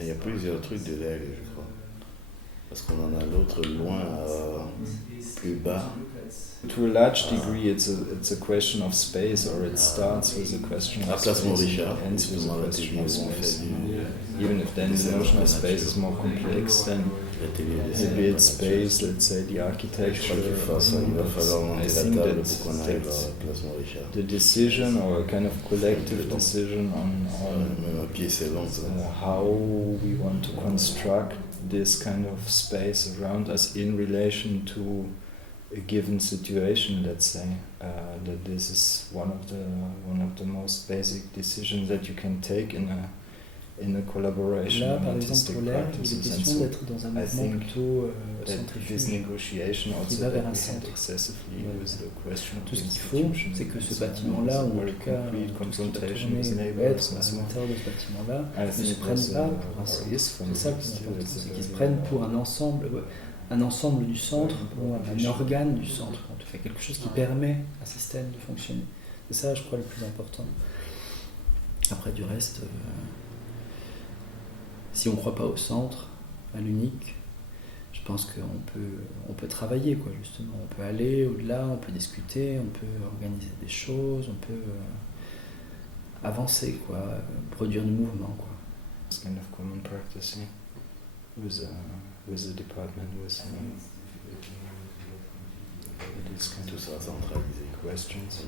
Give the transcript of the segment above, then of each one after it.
Il y a plusieurs trucs de règles, je crois. Parce qu'on en a l'autre loin, plus bas. To a large degree, it's a question of space, or it starts with a question of space and ends with a question of space. Even if then the notion of space is more complex, then the build space, let's say the architecture. I think that the decision, or a kind of collective decision on how we want to construct this kind of space around us in relation to a given situation, let's say, that this is one of the most basic decisions that you can take in a collaboration. Là, par exemple, pour l'air, il est question d'être dans un mouvement plutôt centrifuge qui va vers un centre. Tout ce qu'il faut, c'est que ce bâtiment-là, ou en tout cas tout ce qui va tourner ou être à l'intérieur de ce bâtiment-là, ne se prennent pas pour un centre. C'est ça qui est important, c'est qu'ils se prennent pour un ensemble du centre, ou un organe du centre, en tout cas quelque chose qui permet à un système de fonctionner. C'est ça, je crois, le plus important. Après, du reste, si on ne croit pas au centre, à l'unique, je pense qu'on peut travailler, quoi, justement. On peut aller au-delà, on peut discuter, on peut organiser des choses, on peut avancer, quoi, produire du mouvement, quoi. It's kind of common practice with the department, with these kind tout ça centralisé. Questions.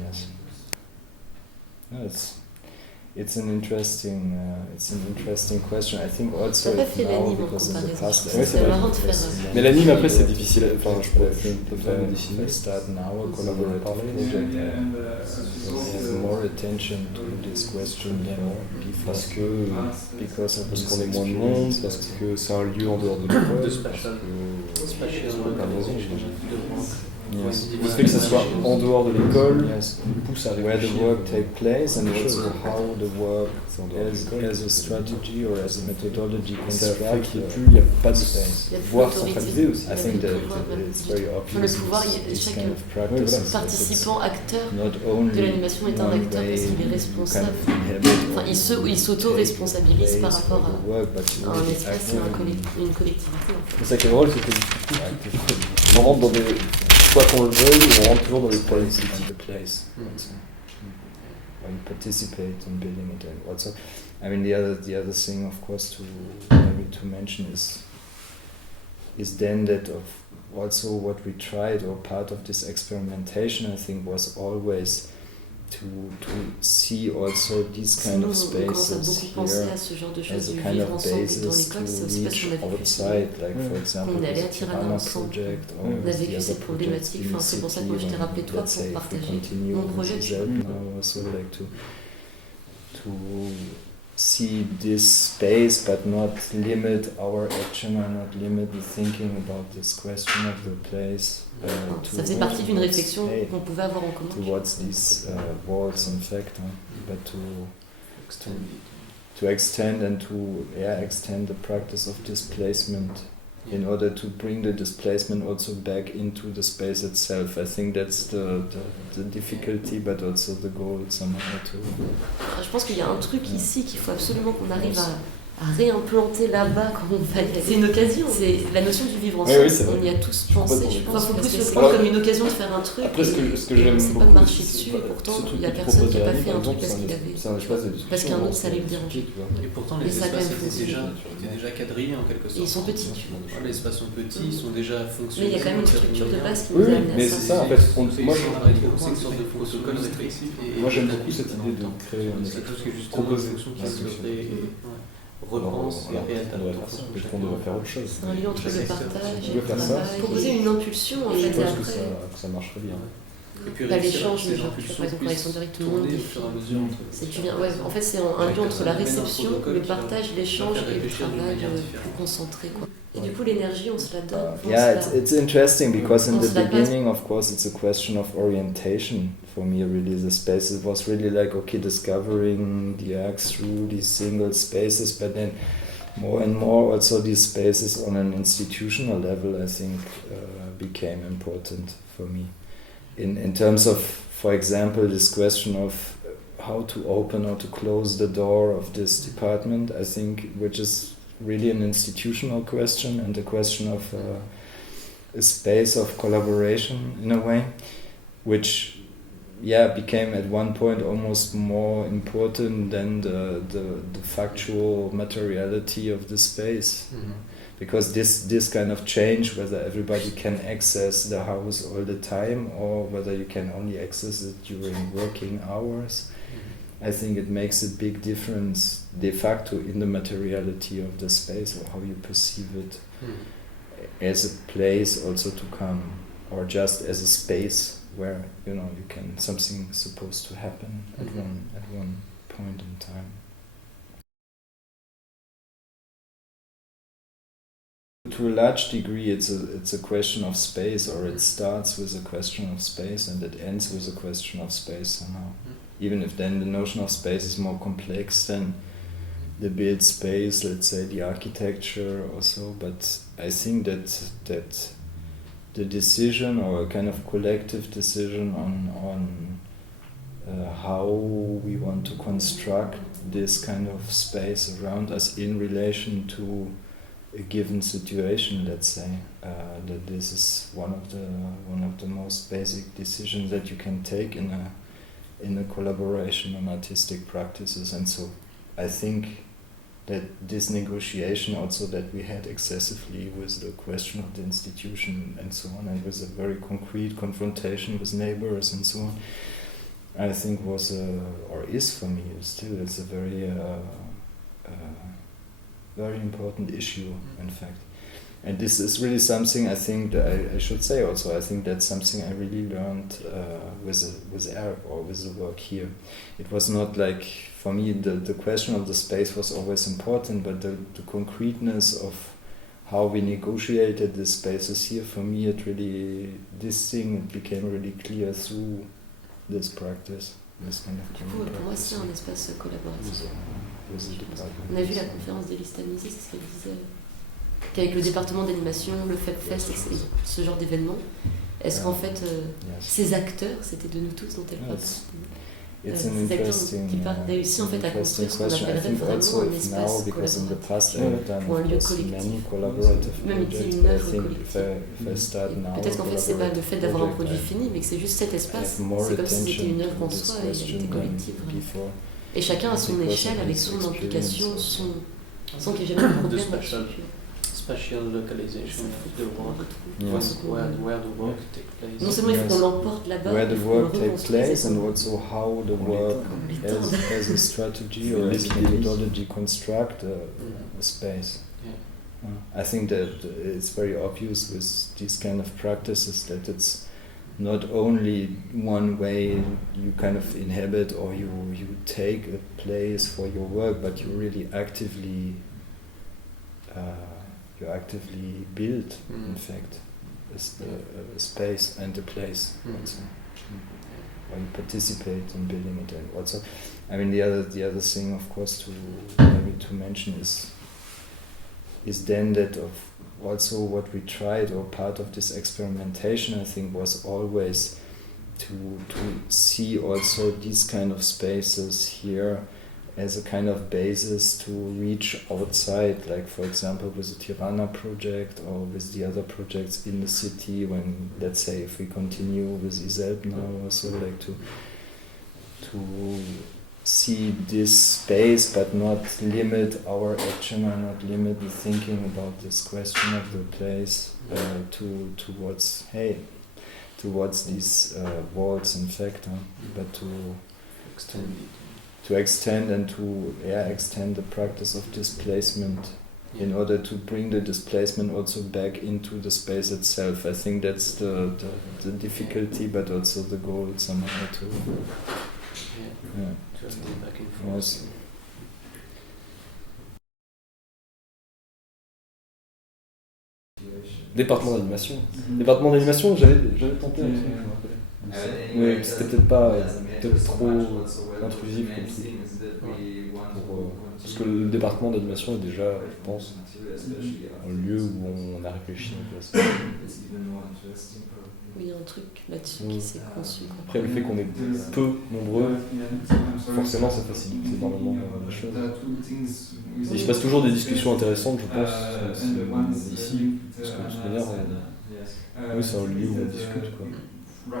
Yes. No, it's an interesting question. I think also now, because in the past, c'est marrant de faire. Mais l'anime après c'est difficile. Enfin, je peux faire we start now a collaborative project. Have more attention to this question before. Because qu'on est moins de monde, parce que c'est un lieu en dehors de l'école, parce que pas de raison, j'imagine. Yes. Le fait que ça soit en dehors de l'école pousse à where the réfléchir. work takes place and also how the work as a strategy or as a methodology Ça fait construct qu'il n'y a pas de Il y a plus pouvoir d'autorité. centralisé aussi. I think that it's very Enfin, obvious. le pouvoir, this chaque kind of practice is that participant, acteur it's not only de l'animation est un one acteur way parce qu'il est you responsable. kind of inhabit or Enfin, il s'auto-responsabilise par rapport place for the work, but you à un really espace et une collectivité. En fait. C'est ça qui est drôle, c'est que on rentre dans des... Soit qu'on le veuille, on rentre toujours dans les problèmes. the place. Also. Or you participate in building it, and also, I mean, the other thing, of course, to mention is then that of also what we tried, or part of this experimentation, I think, was always to see also these kind of Sinon, on commence à spaces beaucoup penser here à ce genre de as choses, a du kind vivre of ensemble dans basis l'école, c'est to aussi parce reach qu'on a vécu outside, like for example qu'on est allé à with the Tirana Tirana ensemble. project, or On a with the vécu other ces problématiques, projects in enfin, c'est pour ça que city, moi je t'ai when, rappelé toi let's say, pour if we partager continue mon with projet. the Zeb now, also like to see this space, but not limit our action, or not limit the thinking about this question of the place. Ça faisait partie d'une réflexion hey, qu'on pouvait avoir en commun. towards these walls, in fact, but to extend and to extend the practice of displacement in order to bring the displacement also back into the space itself. I think that's the difficulty, but also the goal somehow too. Je pense qu'il y a un truc ici qu'il faut absolument qu'on arrive à réimplanter là-bas quand on va y aller. C'est une occasion, c'est la notion du vivre ensemble. Oui, on y a tous pensé, je pense. Il faut plus le Alors, prendre comme une occasion de faire un truc. Après, ce que j'aime c'est pas de beaucoup, marcher dessus, et pourtant il y a qui personne qui n'a pas propose fait un Rémi, truc parce qu'il c'est avait. un espace de discussion, Parce qu'un autre, c'est- ça allait le déranger. tu vois. Et pourtant, Mais les ça a quand espaces même étaient déjà quadrillés en quelque sorte. Et ils sont petits, tu vois. Les espaces sont petits, ils sont déjà Mais fonctionnels. il y a quand même une structure de base qui Oui, nous a oui, amené à mais ça. c'est ça en fait. Moi, c'est une sorte de protocole réflexif. moi j'aime beaucoup cette idée de créer un C'est tout ce qui est justement proposer une fonction qui la se fonction. repense et Alors, réadapte. peut-être qu'on devrait faire autre chose. C'est un lien entre le partage et Je le veux faire ça. travail. Proposer une impulsion en Je fait, et pense après. que ça marcherait bien. Et puis T'as réussir l'échange, à mais ces genre, tu vois, par exemple, impulsions Alexandre, tout le monde tourner au défie. fur et à mesure entre- C'est tu viens, ouais, en fait, c'est un lien entre la réception, le partage, l'échange et le travail plus concentré, quoi. Et du coup, l'énergie, on se la donne. on Yeah, se la- it's interesting because in On the se la passe. beginning, of course, it's a question of orientation. For me, really, the spaces was really like, okay, discovering the acts through these single spaces, but then more and more also these spaces on an institutional level, I think, became important for me. In terms of, for example, this question of how to open or to close the door of this department, I think, which is really an institutional question and a question of a space of collaboration in a way, which became at one point almost more important than the factual materiality of the space. Mm-hmm. Because this kind of change, whether everybody can access the house all the time or whether you can only access it during working hours, I think it makes a big difference de facto in the materiality of the space or how you perceive it as a place also to come, or just as a space where you can, something's supposed to happen at one point in time. To a large degree, it's a question of space, or it starts with a question of space and it ends with a question of space somehow. Even if then the notion of space is more complex than the built space, let's say the architecture or so. But I think that the decision, or a kind of collective decision on how we want to construct this kind of space around us in relation to a given situation, let's say, that this is one of the most basic decisions that you can take in a collaboration on artistic practices. And so I think that this negotiation also that we had excessively with the question of the institution and so on, and with a very concrete confrontation with neighbors and so on, I think was or is for me still, it's a very very important issue, in fact. And this is really something I think that I should say also. I think that's something I really learned with Arab or with the work here. It was not like, for me, the question of the space was always important, but the concreteness of how we negotiated the spaces here, for me, this thing became really clear through this practice. This kind of pour moi, c'est un espace collaboratif. On a vu la conférence des listamisés, c'est ce qu'elle disait, qu'avec le département d'animation, le FEBFest, ce genre d'événements, est-ce qu'en fait, ces acteurs, c'était de nous tous dont elle parle. Ces acteurs qui partent réussi en fait à construire ce qu'on appellerait vraiment un espace collaboratif, ou un lieu collectif, même une œuvre collective. Peut-être qu'en fait c'est pas le fait d'avoir un produit fini, mais que c'est juste cet espace, c'est comme si c'était une œuvre en soi et elle était collective. Et chacun à son échelle, avec son implication, sans qu'il y ait jamais de problème. Spatial localization of the work, where the work takes place. Non seulement il faut qu'on l'emporte là-bas, where the work takes place, and also how the work as a strategy or as a methodology construct a space. I think that it's very obvious with these kind of practices that it's not only one way you kind of inhabit or you take a place for your work, but you really actively build, in fact, a space and a place also. Or you participate in building it. And also, I mean, the other thing, of course, to mention is then that of also what we tried, or part of this experimentation, I think, was always to see also these kind of spaces here as a kind of basis to reach outside, like for example with the Tirana project or with the other projects in the city, when, let's say, if we continue with Iselb now, also like to see this space but not limit our action or not limit the thinking about this question of the place towards these walls, in fact, but to extend and to extend the practice of displacement in order to bring the displacement also back into the space itself. I think that's the difficulty, but also the goal somehow to back and forth. Yes. Département d'animation. Département d'animation, j'avais tenté. Mais c'était peut-être pas trop intrusif comme truc. Parce que le département d'animation est déjà, je pense, un lieu où on a réfléchi un peu à ça. Oui, il y a un truc là-dessus qui s'est conçu. Après, le fait qu'on est peu nombreux, forcément ça facilite énormément les choses. Il se passe toujours des discussions intéressantes, je pense, ici, parce que de toute manière, oui, c'est un lieu où on discute, quoi.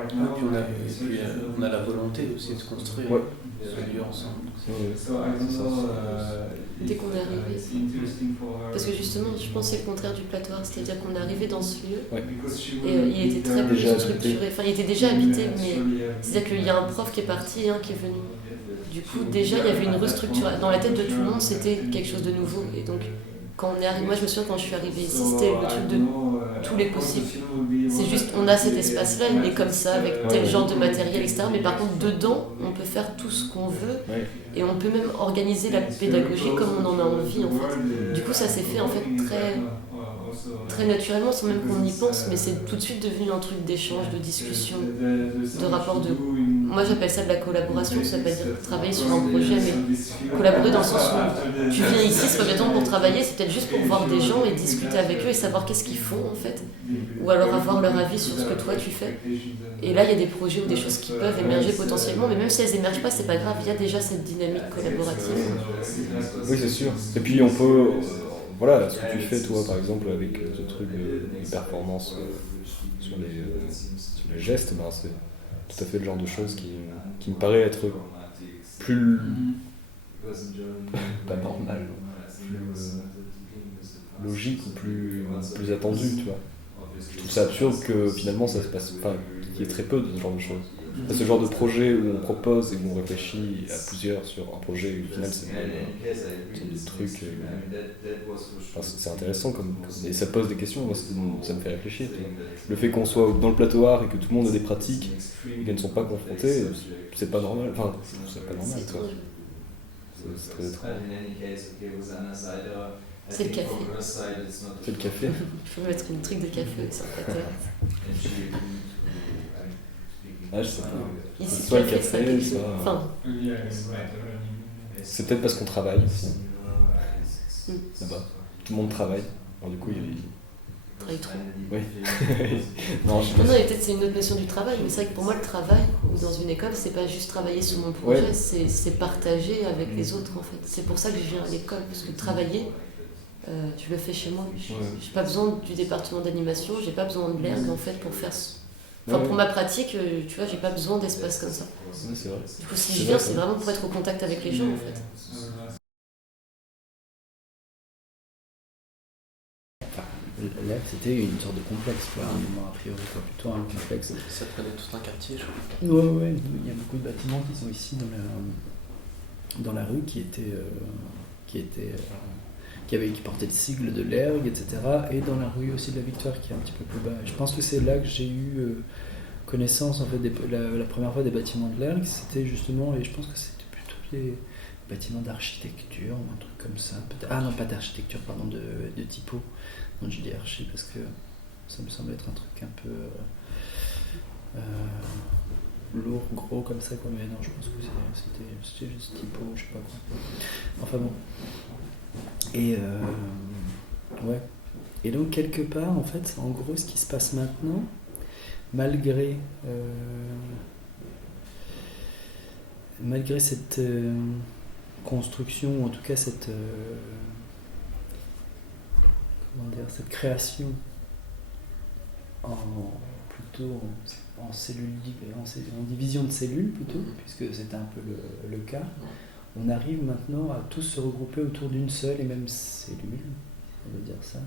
Puis on a la volonté aussi de construire ce lieu ensemble. Dès qu'on est arrivé, parce que justement, je pense que c'est le contraire du plateau, c'est-à-dire qu'on est arrivé dans ce lieu et il était très peu structuré, enfin il était déjà habité, mais c'est-à-dire qu'il y a un prof qui est parti, qui est venu. Du coup, déjà, il y avait une restructuration. Dans la tête de tout le monde, c'était quelque chose de nouveau. Et donc, quand on est arrivé, moi je me souviens quand je suis arrivée ici, c'était le truc de tous les possibles. C'est juste, on a cet espace-là, il est comme ça, avec tel genre de matériel, etc. Mais par contre, dedans, on peut faire tout ce qu'on veut. Et on peut même organiser la pédagogie comme on en a envie, en fait. Du coup, ça s'est fait, en fait, très naturellement, sans même qu'on y pense. Mais c'est tout de suite devenu un truc d'échange, de discussion, de rapport de... Moi, j'appelle ça de la collaboration. Ça veut pas dire travailler sur un projet, mais collaborer dans le sens où tu viens ici, c'est pas exactement pour travailler, c'est peut-être juste pour voir des gens et discuter avec eux et savoir qu'est-ce qu'ils font, en fait. Ou alors avoir leur avis sur ce que toi, tu fais. Et là, il y a des projets ou des choses qui peuvent émerger potentiellement, mais même si elles émergent pas, c'est pas grave, il y a déjà cette dynamique collaborative. Oui, c'est sûr. Et puis, on peut... Voilà, ce que tu fais, toi, par exemple, avec ce truc de performance sur les gestes, ben, c'est tout à fait le genre de choses qui me paraît être plus... pas normal, plus logique ou plus attendu, tu vois. Je trouve ça absurde que finalement ça se passe, enfin, qu'il y ait très peu de ce genre de choses. Ce genre de projet où on propose et où on réfléchit à plusieurs sur un projet, et au final c'est même une sorte de truc. Enfin, c'est intéressant et ça pose des questions, moi, ça me fait réfléchir. Tu vois. Le fait qu'on soit dans le plateau art et que tout le monde a des pratiques et qu'elles ne sont pas confrontées, c'est pas normal. Enfin, c'est pas normal, quoi. C'est très étrange. C'est le café. C'est le café. Il faut mettre une truc de café sur le plateau. Ah, je sais pas. Ici, soit le café, café, soit... Enfin. C'est peut-être parce qu'on travaille aussi. Là-bas. Tout le monde travaille. Alors du coup, il y a... Travaille trop. Oui. Non, et peut-être c'est une autre notion du travail, mais c'est vrai que pour moi, le travail, dans une école, c'est pas juste travailler sur mon projet, c'est partager avec les autres, en fait. C'est pour ça que je viens à l'école, parce que travailler, je le fais chez moi. J'ai pas besoin du département d'animation, j'ai pas besoin de l'herbe, en fait, pour faire... Enfin, pour ma pratique, tu vois, j'ai pas besoin d'espace comme ça. C'est vrai. Du coup, si je viens, c'est vraiment pour être au contact avec les gens, en fait. Là, c'était une sorte de complexe, quoi, a priori, quoi, plutôt un complexe. Ça prenait tout un quartier, je crois. Ouais, il y a beaucoup de bâtiments qui sont ici dans la rue qui portaient le sigle de l'Ergue, etc. Et dans la rue aussi de la Victoire, qui est un petit peu plus bas. Et je pense que c'est là que j'ai eu connaissance, en fait, la première fois des bâtiments de l'Ergue. C'était justement, et je pense que c'était plutôt les bâtiments d'architecture, ou un truc comme ça. Ah non, pas d'architecture, pardon, de typo. Non, je dis archi parce que ça me semble être un truc un peu lourd, gros comme ça, quoi. Mais non, je pense que c'était juste typo, je sais pas quoi. Enfin bon. Et ouais. Et donc quelque part, en fait, en gros, ce qui se passe maintenant, malgré cette construction, ou en tout cas cette cette création en division de cellules plutôt, puisque c'était un peu le cas, on arrive maintenant à tous se regrouper autour d'une seule et même cellule, on veut dire ça.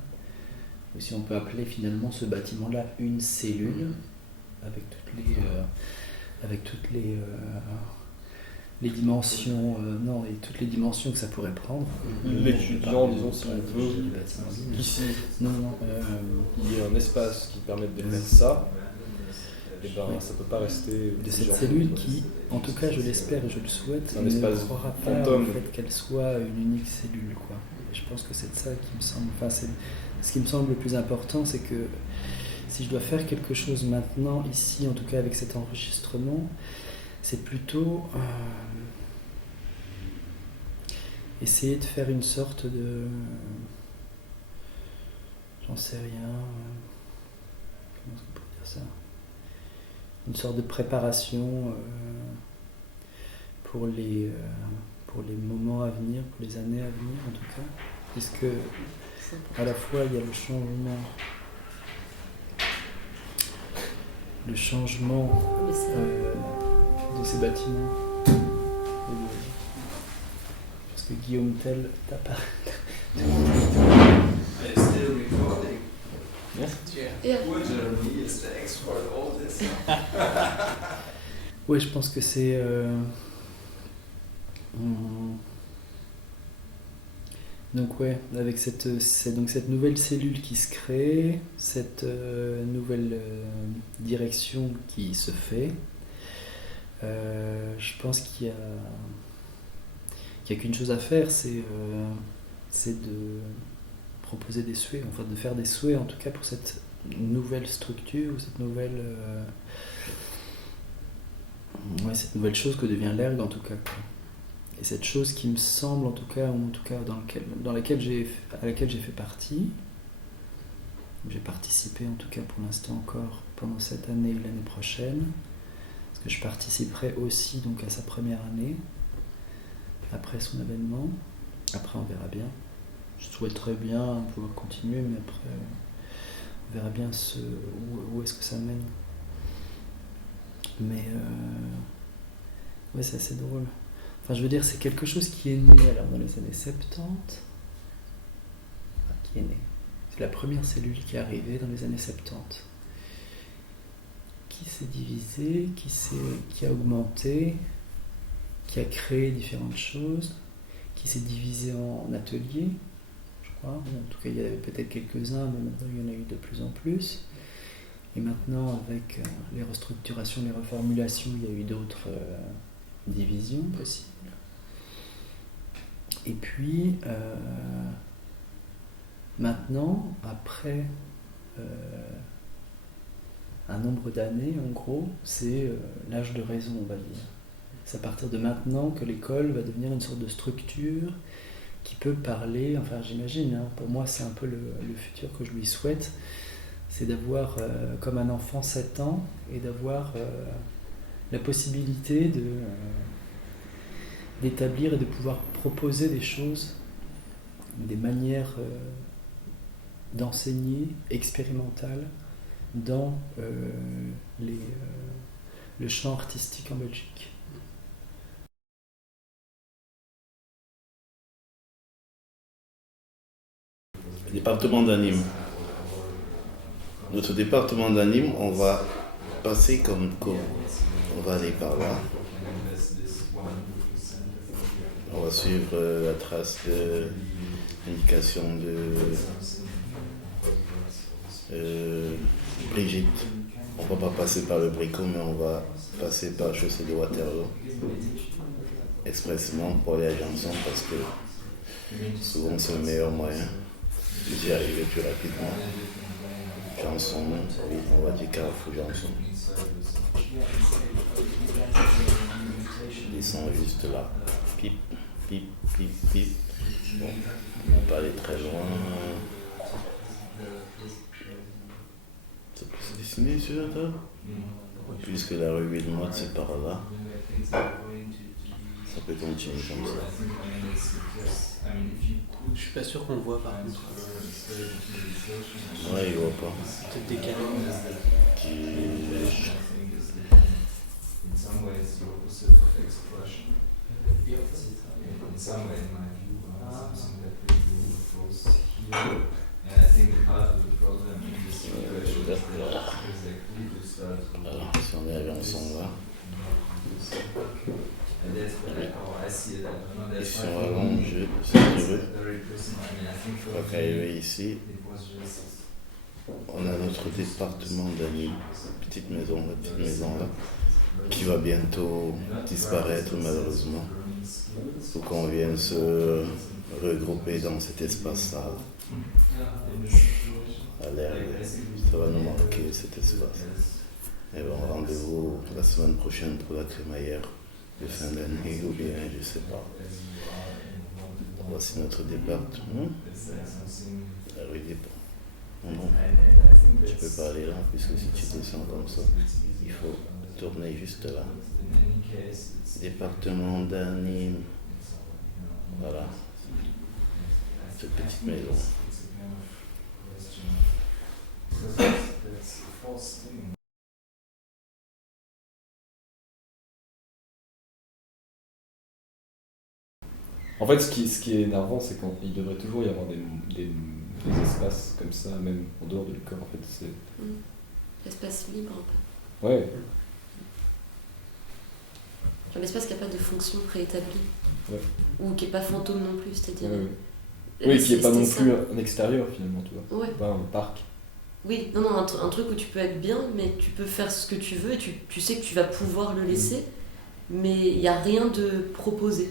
Ou si on peut appeler finalement ce bâtiment-là une cellule, avec toutes les dimensions, toutes les dimensions que ça pourrait prendre. L'étudiant, disons, si on veut, ici, il il y a un espace qui permet de faire ça, et ben ça peut pas rester de cette cellule qui, en tout cas je l'espère et je le souhaite, un espace ne croira pas en fait qu'elle soit une unique cellule, quoi. Et je pense que c'est ça qui me semble, ce qui me semble le plus important, c'est que si je dois faire quelque chose maintenant, ici, en tout cas avec cet enregistrement, c'est plutôt essayer de faire une sorte de... J'en sais rien... Comment est-ce qu'on pourrait dire ça ? Une sorte de préparation pour les moments à venir, pour les années à venir en tout cas, puisque à la fois il y a le changement de ces bâtiments. Parce que Guillaume Tell t'a pas... Oui, je pense que c'est... Donc ouais, avec cette nouvelle cellule qui se crée, cette nouvelle direction qui se fait, je pense qu'il y a qu'une chose à faire, c'est de proposer des souhaits, enfin de faire des souhaits en tout cas pour cette nouvelle structure ou cette nouvelle chose que devient l'ergue en tout cas. Et cette chose qui me semble en tout cas, ou en tout cas à laquelle j'ai fait partie, j'ai participé en tout cas pour l'instant encore pendant cette année et l'année prochaine, parce que je participerai aussi donc à sa première année, après son événement. Après on verra bien. Je souhaiterais bien pouvoir continuer, mais après on verra bien où est-ce que ça mène. Mais ouais, c'est assez drôle. Enfin, je veux dire, c'est quelque chose qui est né alors dans les années 70. Enfin, qui est né. C'est la première cellule qui est arrivée dans les années 70. Qui s'est divisée, qui a augmenté, qui a créé différentes choses, qui s'est divisée en ateliers, je crois. En tout cas, il y avait peut-être quelques-uns, mais maintenant il y en a eu de plus en plus. Et maintenant, avec les restructurations, les reformulations, il y a eu d'autres divisions possibles. Et puis, maintenant, après un nombre d'années, en gros, c'est l'âge de raison, on va dire. C'est à partir de maintenant que l'école va devenir une sorte de structure qui peut parler, enfin j'imagine, hein, pour moi c'est un peu le futur que je lui souhaite, c'est d'avoir comme un enfant 7 ans et d'avoir la possibilité d'établir et de pouvoir proposer des choses, des manières d'enseigner expérimentales dans le champ artistique en Belgique. Département d'Anime. Notre département d'Anime, on va passer comme on va aller par là. On va suivre la trace de l'indication de Brigitte. On va pas passer par le Bricot, mais on va passer par Chaussée de Waterloo expressément pour aller à Janson, parce que souvent c'est le meilleur moyen d'y arriver plus rapidement. Janson, oui, on va dire Carrefour Janson. Ils sont juste là. Pip, pip, pip, pip. Bon, on va pas aller très loin. Ça peut se dessiner sur la table, puisque la rue Wilmot c'est par là. Ça peut continuer comme ça. Je suis pas sûr qu'on le voit par contre. Ouais, il voit pas. Peut-être décalé. Alors, si on est allé ensemble là. Ici on va longer, si tu veux. Je crois qu'arriver ici, on a notre département d'Anime, petite maison là, qui va bientôt disparaître malheureusement. Il faut qu'on vienne se regrouper dans cet espace-là. À l'air, ça va nous marquer cet espace. Et bon, rendez-vous la semaine prochaine pour la crémaillère de fin d'année ou bien je sais pas. Voici notre département. La rue des Ponts. Non, tu peux pas aller là puisque si tu descends comme ça, il faut tourner juste là. département d'Anime. Voilà, cette petite maison. En fait, ce qui est énervant, c'est qu'il devrait toujours y avoir des espaces comme ça, même en dehors de l'école. En fait, c'est... Espace libre un peu. Ouais. Genre l'espace qui n'a pas de fonction préétablie. Ouais. Ou qui n'est pas fantôme non plus, c'est-à-dire... Ouais. Oui, qui n'est pas non plus un extérieur finalement, tu vois. Ouais. Pas un parc. Oui, non, un truc où tu peux être bien, mais tu peux faire ce que tu veux et tu sais que tu vas pouvoir le laisser, mais il n'y a rien de proposé.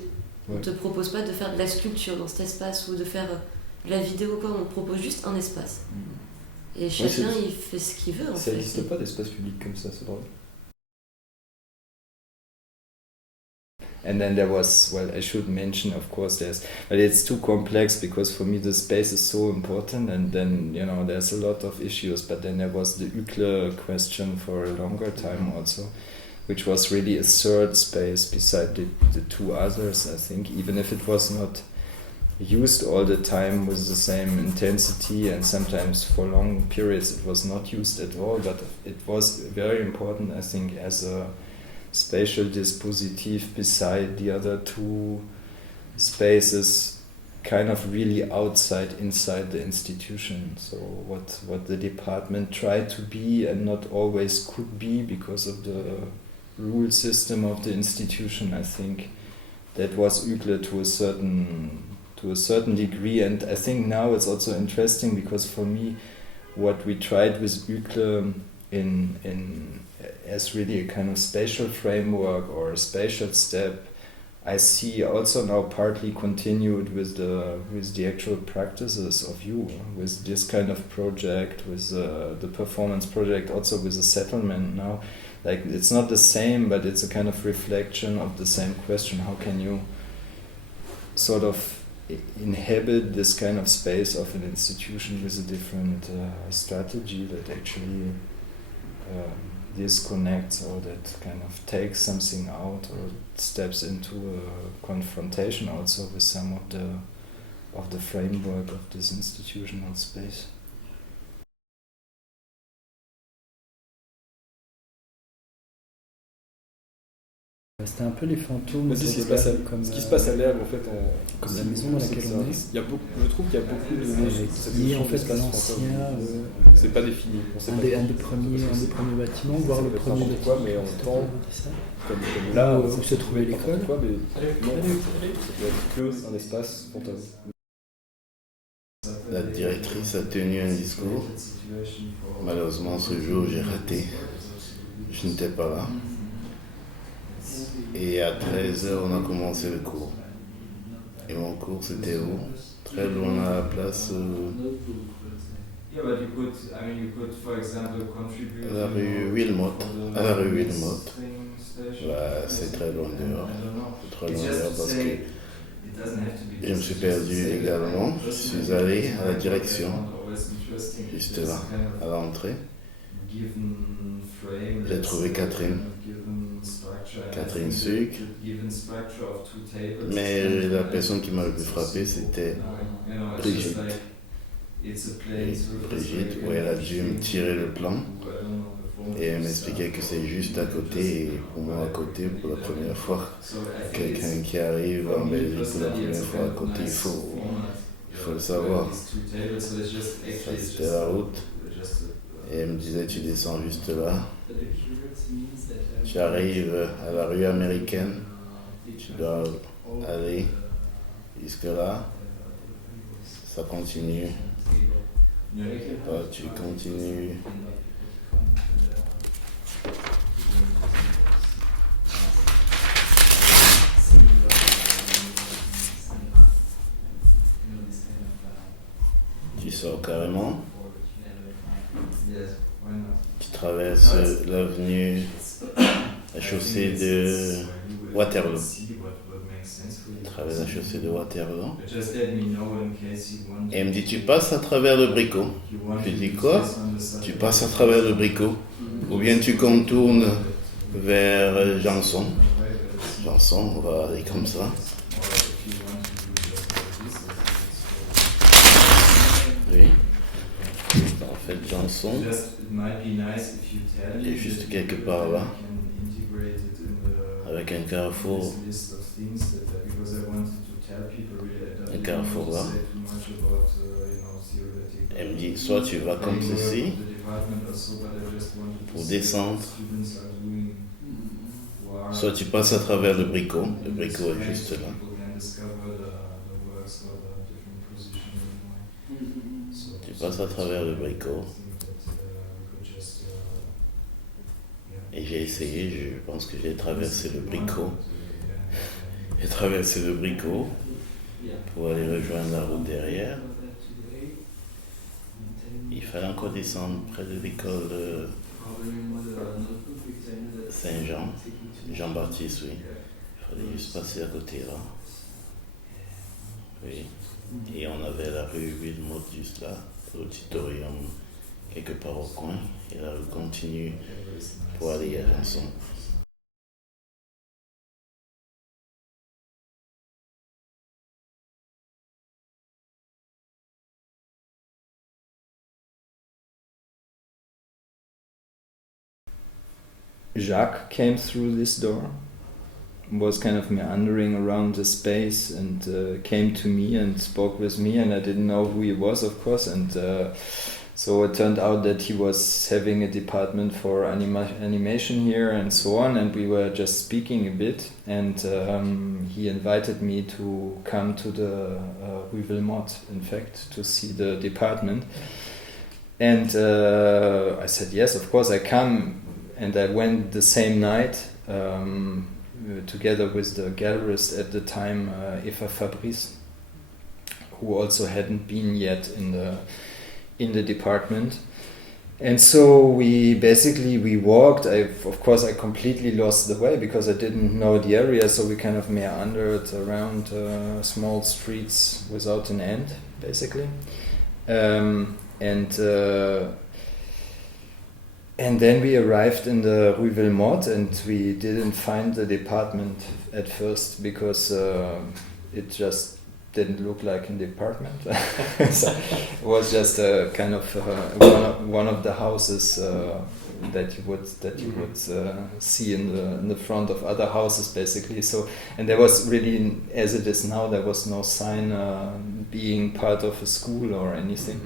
On ne te propose pas de faire de la sculpture dans cet espace ou de faire de la vidéo, quoi. On te propose juste un espace. Et chacun, il fait ce qu'il veut, en fait. Ça n'existe pas d'espace public comme ça, c'est drôle. And then there was, well, I should mention, of course, but it's too complex because for me the space is so important, and then, you know, there's a lot of issues, but then there was the Ukle question for a longer time also, which was really a third space beside the two others, I think, even if it was not used all the time with the same intensity, and sometimes for long periods it was not used at all, but it was very important, I think, as a spatial dispositif beside the other two spaces, kind of really outside, inside the institution. So what the department tried to be and not always could be because of the rule system of the institution, I think that was Ukle to a certain degree. And I think now it's also interesting because for me, what we tried with Ukle in as really a kind of spatial framework or a spatial step, I see also now partly continued with the actual practices of you, with this kind of project, with the performance project, also with the settlement now. Like, it's not the same, but it's a kind of reflection of the same question. How can you sort of inhabit this kind of space of an institution with a different strategy that actually disconnects or that kind of takes something out or steps into a confrontation also with some of the framework of this institutional space. C'était un peu les fantômes. Ce qui se passe à l'herbe, en fait, comme la maison dans laquelle on est. Je trouve qu'il y a beaucoup de qui est en fait l'ancien. C'est pas défini. Un des premiers bâtiments, voire le premier bâtiment. Mais en temps, comme là où se trouvait l'école. Ça peut être un espace fantôme. La directrice a tenu un discours. Malheureusement, ce jour, j'ai raté. Je n'étais pas là. Et à 13h, on a commencé le cours. Et mon cours, c'était où? Très loin à la place... à la rue Wilmot. À la rue Wilmot. Bah, c'est très loin dehors. Très loin dehors parce que je me suis perdu également. Je suis allé à la direction, juste là, à l'entrée. J'ai trouvé Catherine Sucre, mais la personne qui m'a le plus frappé, c'était Brigitte. Brigitte, où elle a dû me tirer le plan et elle m'expliquait que c'est juste à côté, et pour moi à côté, pour la première fois, quelqu'un qui arrive en Belgique pour la première fois à côté, il faut le savoir. Ça, c'était la route. Et elle me disait, tu descends juste là, tu arrives à la rue américaine, tu dois aller jusque là, ça continue, tu continues. Tu sors carrément. Tu traverses l'avenue, la chaussée de Waterloo. Tu traverses la chaussée de Waterloo. Et elle me dit, tu passes à travers le bricot. Je dis, quoi? Tu passes à travers le bricot. Ou bien tu contournes vers Janson. Janson, on va aller comme ça. Oui. En fait, Janson est juste quelque part là, avec un carrefour. Un carrefour là. Elle me dit, soit tu vas comme ceci, pour descendre, soit tu passes à travers le bricot est juste là. Tu passes à travers le bricot. Et j'ai essayé, je pense que j'ai traversé le bricot. J'ai traversé le bricot pour aller rejoindre la route derrière. Il fallait encore descendre près de l'école de Saint-Jean, Jean-Baptiste, oui. Il fallait juste passer à côté là. Oui. Et on avait la rue Wilmot juste là, l'auditorium quelque part au coin. Et la rue continue pour aller à Janson. Jacques came through this door, was kind of meandering around the space, and came to me and spoke with me, and I didn't know who he was, of course, and so it turned out that he was having a department for animation here and so on, and we were just speaking a bit, and he invited me to come to the Rue Wilmot, in fact, to see the department. And I said, yes, of course I come. And I went the same night together with the gallerist at the time, Eva Fabrice, who also hadn't been yet in the department. And so we walked. Of course, I completely lost the way because I didn't know the area. So we kind of meandered around small streets without an end, basically. And then we arrived in the Rue Wilmot, and we didn't find the department at first because it just didn't look like a department. So it was just a kind of one of the houses that you would see in the front of other houses, basically. So, and there was really, as it is now, there was no sign being part of a school or anything.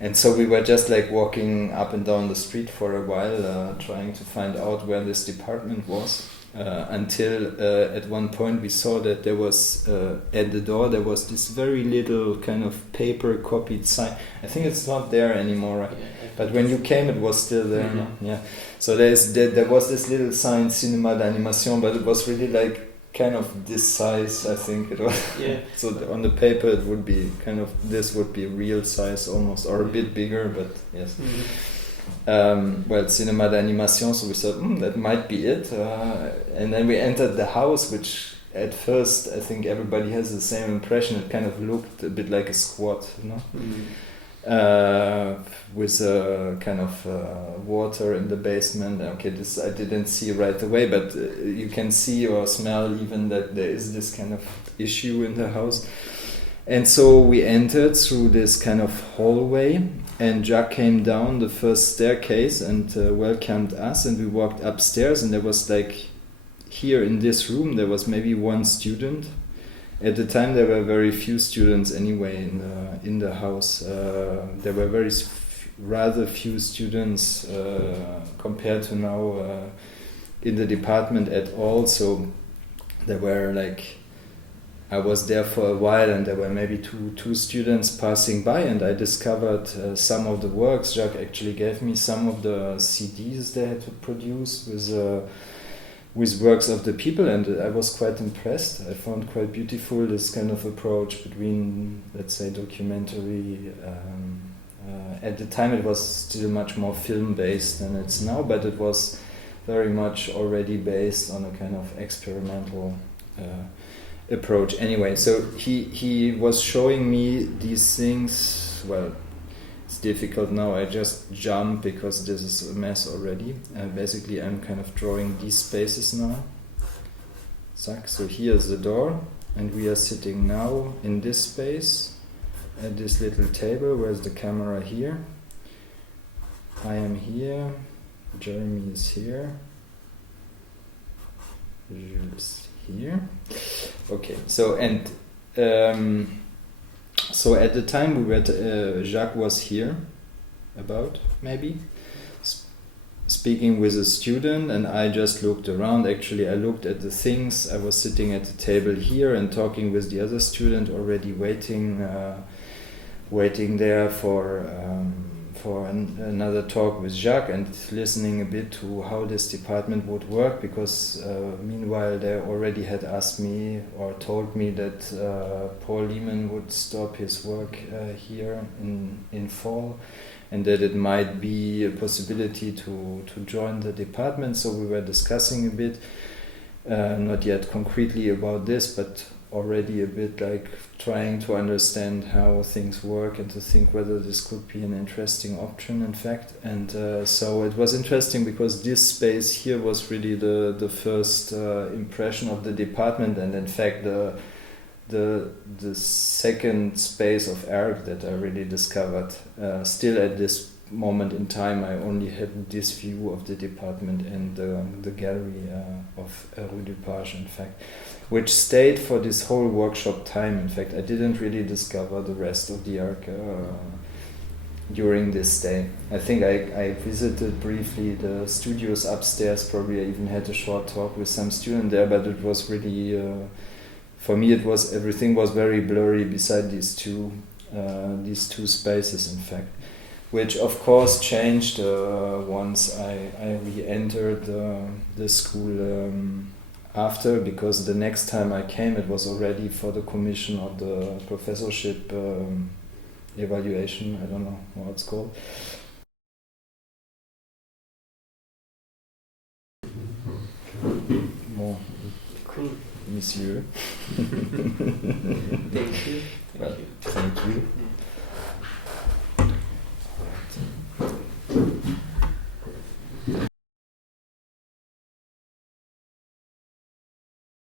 And so we were just like walking up and down the street for a while, trying to find out where this department was, until at one point we saw that there was, at the door, there was this very little kind of paper copied sign. I think it's not there anymore, right? But when you came, it was still there. Mm-hmm. Yeah. So there was this little sign, Cinéma d'Animation, but it was really like kind of this size, I think it was. Yeah. So on the paper it would be kind of, this would be real size almost, or a bit bigger, but yes. Mm-hmm. Well, Cinéma d'Animation, so we thought, that might be it. And then we entered the house, which at first I think everybody has the same impression. It kind of looked a bit like a squat, you know? Mm-hmm. With a kind of water in the basement. Okay, this I didn't see right away, but you can see or smell even that there is this kind of issue in the house. And so we entered through this kind of hallway, and Jacques came down the first staircase and welcomed us, and we walked upstairs, and there was like, here in this room there was maybe one student. At the time, there were very few students anyway in the house. There were rather few students compared to now in the department at all. So there were like, I was there for a while, and there were maybe two students passing by, and I discovered some of the works. Jacques actually gave me some of the CDs they had to produce with works of the people, and I was quite impressed. I found quite beautiful this kind of approach between, let's say, documentary. At the time it was still much more film-based than it's now, but it was very much already based on a kind of experimental approach. Anyway, so he was showing me these things. Well, it's difficult now, I just jump because this is a mess already. Basically I'm kind of drawing these spaces now. And then we entered the house, which at first I think everybody has the same impression. It kind of looked a bit like a squat, you know? Mm-hmm. So basically I'm kind of drawing these spaces now. Zack. So here's the door, and we are sitting now in this space at this little table. Where's the camera? Here. I am here. Jeremy is here. Jules is here. Okay. So so at the time we were, Jacques was here, about maybe, speaking with a student, and I just looked around. Actually, I looked at the things. I was sitting at the table here and talking with the other student, already waiting there for another talk with Jacques, and listening a bit to how this department would work, because meanwhile they already had asked me or told me that Paul Lehmann would stop his work here in fall, and that it might be a possibility to join the department. So we were discussing a bit, not yet concretely about this, but already a bit like trying to understand how things work and to think whether this could be an interesting option, in fact. And so it was interesting because this space here was really the first impression of the department, and in fact the second space of ARC that I really discovered. Still at this moment in time, I only had this view of the department and the gallery of Rue du Page, in fact, which stayed for this whole workshop time. In fact, I didn't really discover the rest of the ARC during this day. I think I visited briefly the studios upstairs. Probably I even had a short talk with some student there, but it was really for me everything was very blurry beside these two spaces, in fact, which of course changed once I re-entered the school after, because the next time I came it was already for the commission of the professorship evaluation. I don't know what it's called. Bon. Cool. Monsieur. Thank you. Thank you.